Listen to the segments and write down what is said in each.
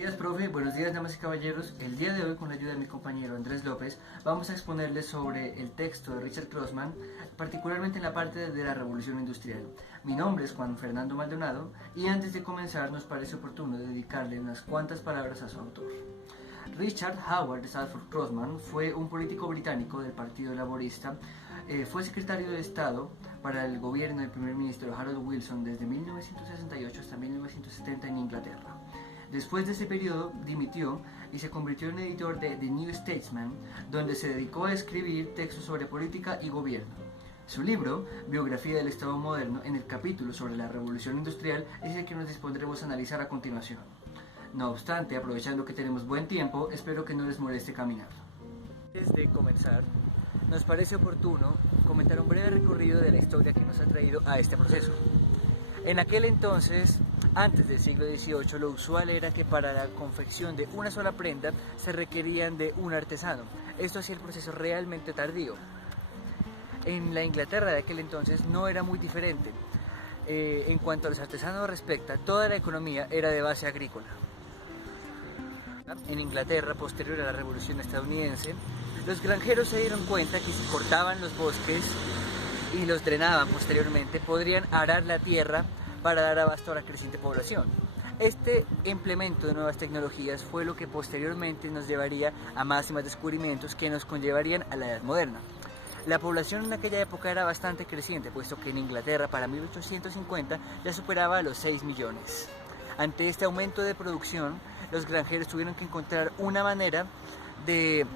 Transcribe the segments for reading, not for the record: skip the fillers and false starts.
Buenos días, profe. Buenos días, damas y caballeros. El día de hoy, con la ayuda de mi compañero Andrés López, vamos a exponerles sobre el texto de Richard Crossman, particularmente en la parte de la Revolución Industrial. Mi nombre es Juan Fernando Maldonado y antes de comenzar nos parece oportuno dedicarle unas cuantas palabras a su autor. Richard Howard Stafford Crossman fue un político británico del Partido Laborista. Fue secretario de Estado para el gobierno del primer ministro Harold Wilson desde 1968 hasta 1970 en Inglaterra. Después de ese periodo dimitió y se convirtió en editor de The New Statesman, donde se dedicó a escribir textos sobre política y gobierno. Su libro, Biografía del Estado Moderno, en el capítulo sobre la Revolución Industrial, es el que nos dispondremos a analizar a continuación. No obstante, aprovechando que tenemos buen tiempo, espero que no les moleste caminar. Antes de comenzar, nos parece oportuno comentar un breve recorrido de la historia que nos ha traído a este proceso. En aquel entonces, antes del siglo XVIII, lo usual era que para la confección de una sola prenda se requerían de un artesano. Esto hacía el proceso realmente tardío. En la Inglaterra de aquel entonces no era muy diferente. En cuanto a los artesanos respecta, toda la economía era de base agrícola. En Inglaterra, posterior a la Revolución estadounidense, los granjeros se dieron cuenta que si cortaban los bosques y los drenaban posteriormente, podrían arar la tierra para dar abasto a la creciente población. Este implemento de nuevas tecnologías fue lo que posteriormente nos llevaría a más y más descubrimientos que nos conllevarían a la Edad Moderna. La población en aquella época era bastante creciente, puesto que en Inglaterra para 1850 ya superaba los 6 millones. Ante este aumento de producción, los granjeros tuvieron que encontrar una manera de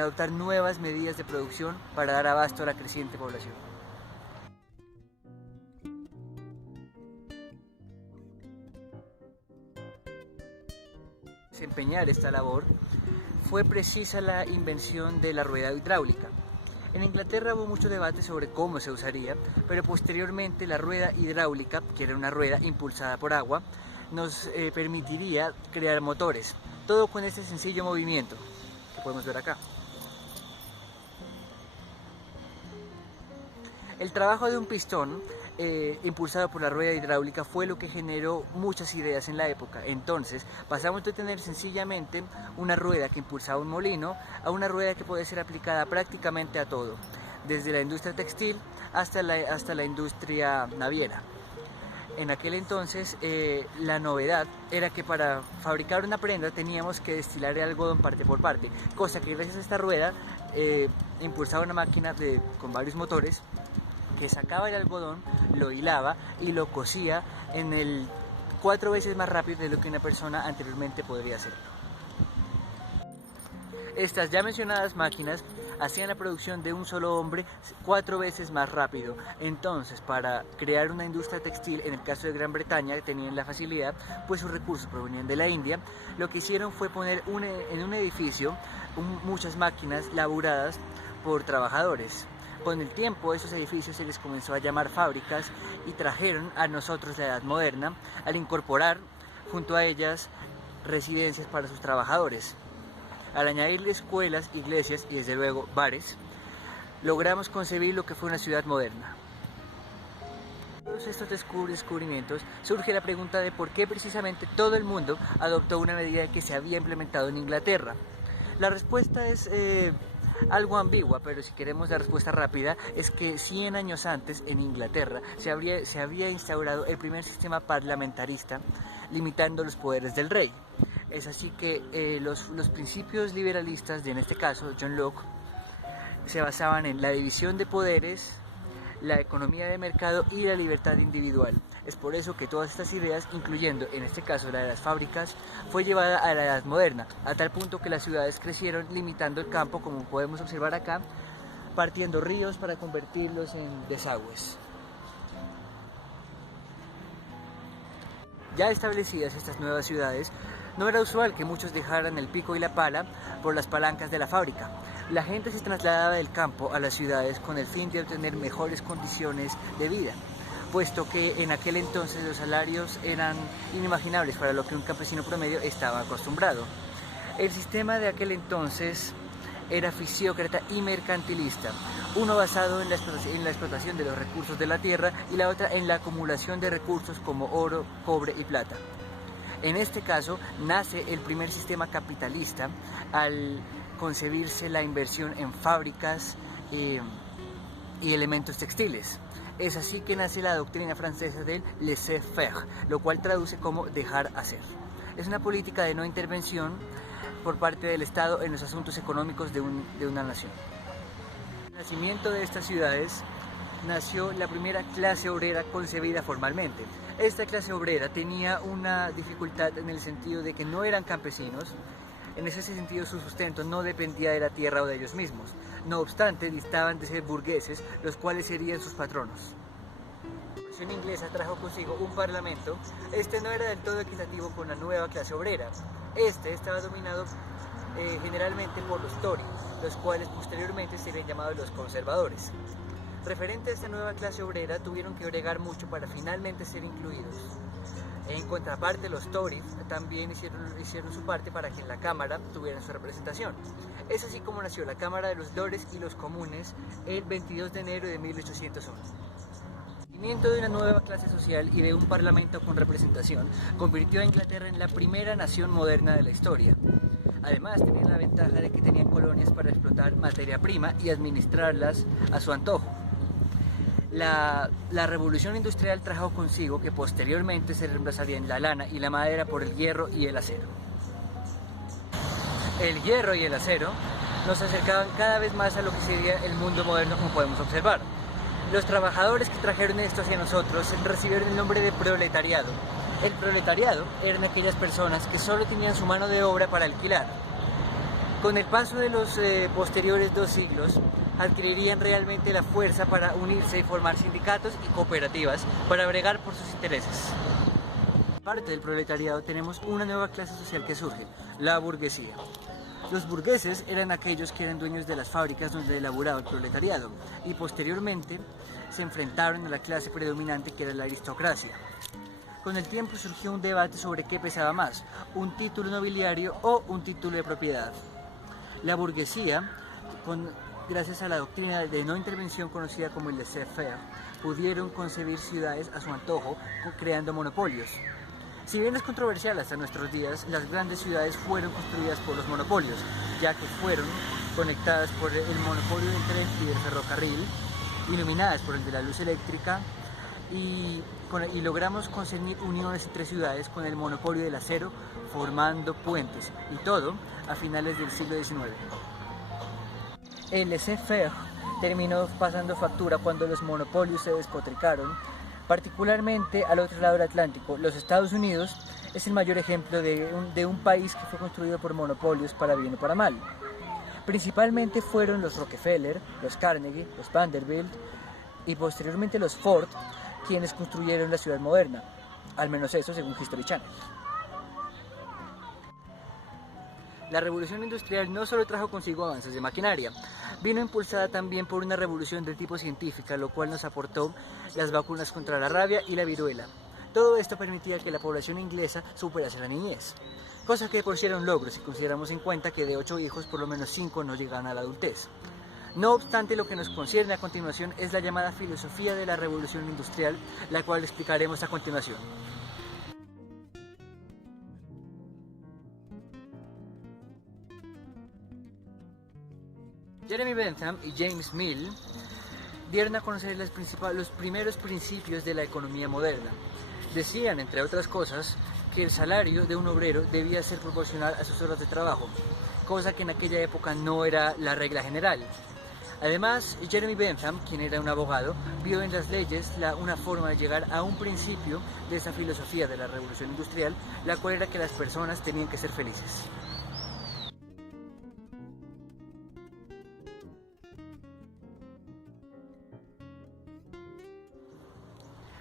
adoptar nuevas medidas de producción para dar abasto a la creciente población. Desempeñar esta labor fue precisa la invención de la rueda hidráulica. En Inglaterra hubo mucho debate sobre cómo se usaría, pero posteriormente la rueda hidráulica, que era una rueda impulsada por agua, nos permitiría crear motores, todo con este sencillo movimiento que podemos ver acá. El trabajo de un pistón impulsado por la rueda hidráulica fue lo que generó muchas ideas en la época. Entonces pasamos de tener sencillamente una rueda que impulsaba un molino a una rueda que puede ser aplicada prácticamente a todo, desde la industria textil hasta la industria naviera. En aquel entonces la novedad era que para fabricar una prenda teníamos que destilar el algodón parte por parte, cosa que gracias a esta rueda impulsaba una máquina con varios motores que sacaba el algodón, lo hilaba y lo cosía 4 veces más rápido de lo que una persona anteriormente podría hacerlo. Estas ya mencionadas máquinas hacían la producción de un solo hombre 4 veces más rápido. Entonces, para crear una industria textil, en el caso de Gran Bretaña, tenían la facilidad, pues sus recursos provenían de la India. Lo que hicieron fue poner en un edificio muchas máquinas laburadas por trabajadores. Con el tiempo, esos edificios se les comenzó a llamar fábricas y trajeron a nosotros la Edad Moderna al incorporar junto a ellas residencias para sus trabajadores. Al añadirle escuelas, iglesias y desde luego bares, logramos concebir lo que fue una ciudad moderna. Todos estos descubrimientos surge la pregunta de por qué precisamente todo el mundo adoptó una medida que se había implementado en Inglaterra. La respuesta es algo ambigua, pero si queremos la respuesta rápida, es que 100 años antes en Inglaterra se había instaurado el primer sistema parlamentarista limitando los poderes del rey. Es así que los principios liberalistas, en este caso John Locke, se basaban en la división de poderes, la economía de mercado y la libertad individual. Es por eso que todas estas ideas, incluyendo en este caso la de las fábricas, fue llevada a la Edad Moderna, a tal punto que las ciudades crecieron limitando el campo, como podemos observar acá, partiendo ríos para convertirlos en desagües. Ya establecidas estas nuevas ciudades, no era usual que muchos dejaran el pico y la pala por las palancas de la fábrica. La gente se trasladaba del campo a las ciudades con el fin de obtener mejores condiciones de vida, puesto que en aquel entonces los salarios eran inimaginables para lo que un campesino promedio estaba acostumbrado. El sistema de aquel entonces era fisiócrata y mercantilista, uno basado en la explotación de los recursos de la tierra y la otra en la acumulación de recursos como oro, cobre y plata. En este caso, nace el primer sistema capitalista al concebirse la inversión en fábricas y elementos textiles. Es así que nace la doctrina francesa del laissez-faire, lo cual traduce como dejar hacer. Es una política de no intervención por parte del Estado en los asuntos económicos de una nación. Con el nacimiento de estas ciudades nació la primera clase obrera concebida formalmente. Esta clase obrera tenía una dificultad en el sentido de que no eran campesinos. En ese sentido, su sustento no dependía de la tierra o de ellos mismos. No obstante, distaban de ser burgueses, los cuales serían sus patronos. La Revolución inglesa trajo consigo un parlamento. Este no era del todo equitativo con la nueva clase obrera. Este estaba dominado generalmente por los Tories, los cuales posteriormente serían llamados los conservadores. Referente a esta nueva clase obrera, tuvieron que bregar mucho para finalmente ser incluidos. En contraparte, los Tories también hicieron su parte para que en la Cámara tuvieran su representación. Es así como nació la Cámara de los Lores y los Comunes el 22 de enero de 1811. El surgimiento de una nueva clase social y de un parlamento con representación convirtió a Inglaterra en la primera nación moderna de la historia. Además, tenían la ventaja de que tenían colonias para explotar materia prima y administrarlas a su antojo. La revolución industrial trajo consigo que posteriormente se reemplazarían la lana y la madera por el hierro y el acero. El hierro y el acero nos acercaban cada vez más a lo que sería el mundo moderno, como podemos observar. Los trabajadores que trajeron esto hacia nosotros recibieron el nombre de proletariado. El proletariado eran aquellas personas que solo tenían su mano de obra para alquilar. Con el paso de los posteriores 2 siglos, adquirirían realmente la fuerza para unirse y formar sindicatos y cooperativas para bregar por sus intereses. Parte del proletariado tenemos una nueva clase social que surge, la burguesía. Los burgueses eran aquellos que eran dueños de las fábricas donde elaboraba el proletariado y posteriormente se enfrentaron a la clase predominante que era la aristocracia. Con el tiempo surgió un debate sobre qué pesaba más, un título nobiliario o un título de propiedad. La burguesía, gracias a la doctrina de no intervención conocida como el laissez-faire, pudieron concebir ciudades a su antojo, creando monopolios. Si bien es controversial hasta nuestros días, las grandes ciudades fueron construidas por los monopolios, ya que fueron conectadas por el monopolio del tren y del ferrocarril, iluminadas por el de la luz eléctrica, y logramos conseguir uniones entre ciudades con el monopolio del acero, formando puentes, y todo a finales del siglo XIX. El laissez-faire terminó pasando factura cuando los monopolios se despotricaron, particularmente al otro lado del Atlántico. Los Estados Unidos es el mayor ejemplo de un país que fue construido por monopolios para bien o para mal. Principalmente fueron los Rockefeller, los Carnegie, los Vanderbilt y posteriormente los Ford quienes construyeron la ciudad moderna, al menos eso según History Channel. La revolución industrial no solo trajo consigo avances de maquinaria, vino impulsada también por una revolución de tipo científica, lo cual nos aportó las vacunas contra la rabia y la viruela. Todo esto permitía que la población inglesa superase la niñez, cosa que por sí era un logro si consideramos en cuenta que de 8 hijos por lo menos 5 no llegaban a la adultez. No obstante, lo que nos concierne a continuación es la llamada filosofía de la revolución industrial, la cual explicaremos a continuación. Jeremy Bentham y James Mill dieron a conocer los primeros principios de la economía moderna. Decían, entre otras cosas, que el salario de un obrero debía ser proporcional a sus horas de trabajo, cosa que en aquella época no era la regla general. Además, Jeremy Bentham, quien era un abogado, vio en las leyes una forma de llegar a un principio de esa filosofía de la revolución industrial, la cual era que las personas tenían que ser felices.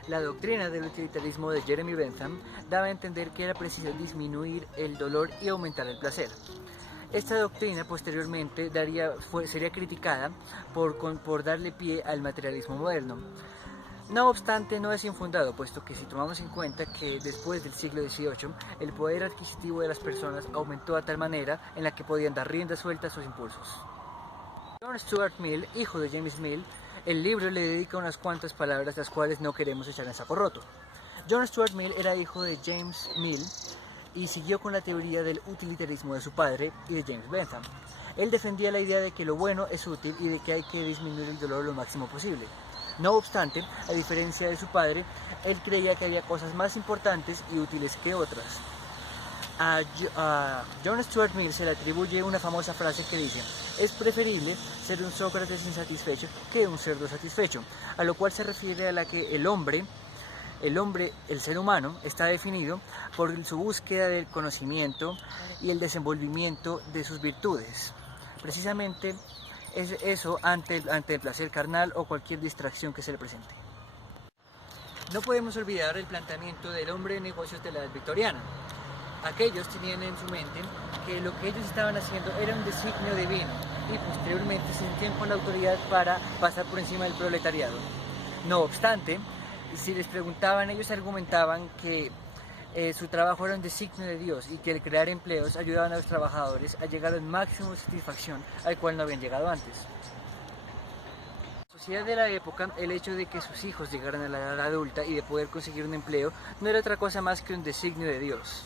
La doctrina del utilitarismo de Jeremy Bentham daba a entender que era preciso disminuir el dolor y aumentar el placer. Esta doctrina posteriormente sería criticada por darle pie al materialismo moderno. No obstante, no es infundado, puesto que si tomamos en cuenta que después del siglo XVIII el poder adquisitivo de las personas aumentó a tal manera en la que podían dar rienda suelta a sus impulsos. John Stuart Mill, hijo de James Mill, el libro le dedica unas cuantas palabras las cuales no queremos echar en saco roto. John Stuart Mill era hijo de James Mill, y siguió con la teoría del utilitarismo de su padre y de James Bentham. Él defendía la idea de que lo bueno es útil y de que hay que disminuir el dolor lo máximo posible. No obstante, a diferencia de su padre, él creía que había cosas más importantes y útiles que otras. A John Stuart Mill se le atribuye una famosa frase que dice: es preferible ser un Sócrates insatisfecho que un cerdo satisfecho, a lo cual se refiere a la que el ser humano, está definido por su búsqueda del conocimiento y el desenvolvimiento de sus virtudes. Precisamente es eso ante el placer carnal o cualquier distracción que se le presente. No podemos olvidar el planteamiento del hombre de negocios de la edad victoriana. Aquellos tenían en su mente que lo que ellos estaban haciendo era un designio divino y posteriormente se sentían con la autoridad para pasar por encima del proletariado. No obstante, si les preguntaban, ellos argumentaban que su trabajo era un designio de Dios y que el crear empleos ayudaban a los trabajadores a llegar al máximo de satisfacción al cual no habían llegado antes. En la sociedad de la época, el hecho de que sus hijos llegaran a la edad adulta y de poder conseguir un empleo no era otra cosa más que un designio de Dios.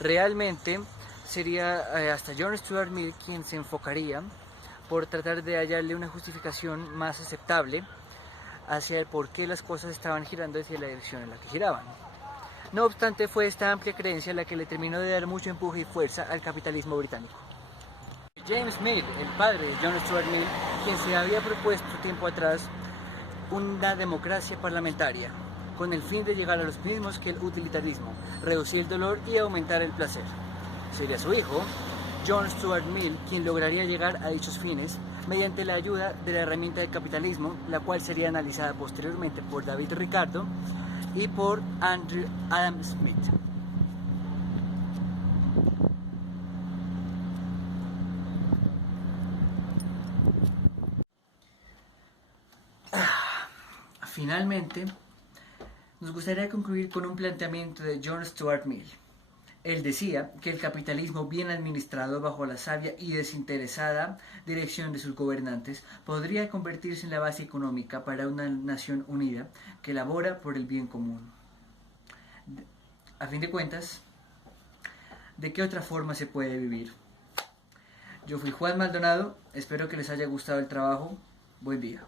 Realmente sería hasta John Stuart Mill quien se enfocaría por tratar de hallarle una justificación más aceptable hacia el por qué las cosas estaban girando hacia la dirección en la que giraban. No obstante, fue esta amplia creencia la que le terminó de dar mucho empuje y fuerza al capitalismo británico. James Mill, el padre de John Stuart Mill, quien se había propuesto tiempo atrás una democracia parlamentaria, con el fin de llegar a los mismos que el utilitarismo, reducir el dolor y aumentar el placer. Sería su hijo, John Stuart Mill, quien lograría llegar a dichos fines mediante la ayuda de la herramienta del capitalismo, la cual sería analizada posteriormente por David Ricardo y por Andrew Adam Smith. Finalmente, nos gustaría concluir con un planteamiento de John Stuart Mill. Él decía que el capitalismo bien administrado bajo la sabia y desinteresada dirección de sus gobernantes podría convertirse en la base económica para una nación unida que labora por el bien común. A fin de cuentas, ¿de qué otra forma se puede vivir? Yo fui Juan Maldonado, espero que les haya gustado el trabajo. Buen día.